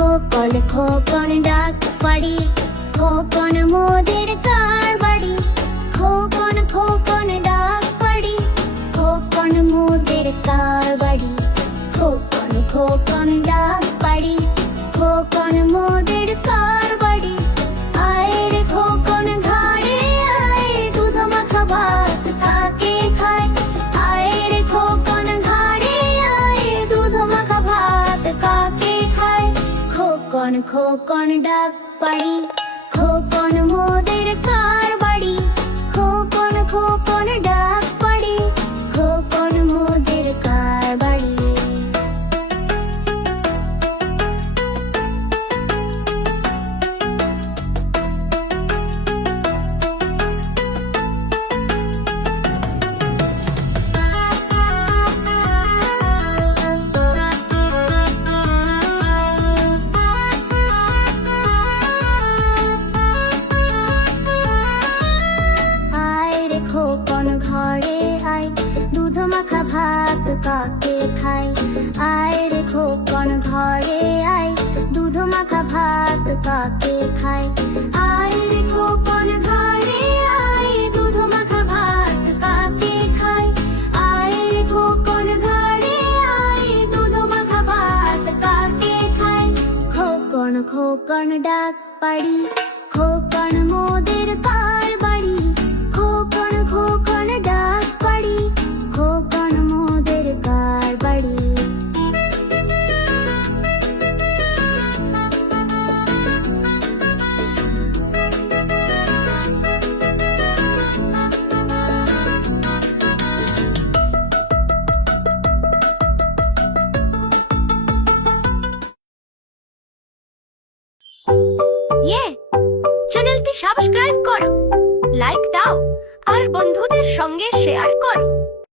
খোকন খোকন ডাক পাড়ি, খোকন মোদের কার বাড়ি। খোকন খোকন ডাক পাড়ি, খোকন মোদের কার বাড়ি। খোকন খোকন ডাক পাড়ি, খোকন মোদের কার বাড়ি। আয় রে খোকন ঘাড়ে আয়, দুধ মাখা ভাত কাকে খায়। আয় রে খোকন ঘাড়ে আয়, দুধ মাখা ভাত কাকে খায়। খোকন খোকন ডাক পাড়ি, খোকন মোদের কার বাড়ি। খোকন খোকন ডাক পাড়ি, খোকন মোদের কার বাড়ি। আয় রে খোকন ঘরে আয়, দুধ মাখা ভাত কাকে খায়। আয় রে খোকন ঘরে আয়, দুধ মাখা ভাত কাকে খায়। আয় রে খোকন ঘরে আয়, দুধ মাখা ভাত কাকে খায়। আয় রে খোকন ঘরে আয়, দুধ মাখা ভাত কাকে খায়। খোকন খোকন ডাক পাড়ি, খোকন মোদের কার বাড়ি। খোকন খোকন ডাক পাড়ি, খোকন মোদের কার বাড়ি। চ্যানেলটি সাবস্ক্রাইব করো, লাইক দাও আর বন্ধুদের সঙ্গে শেয়ার করো।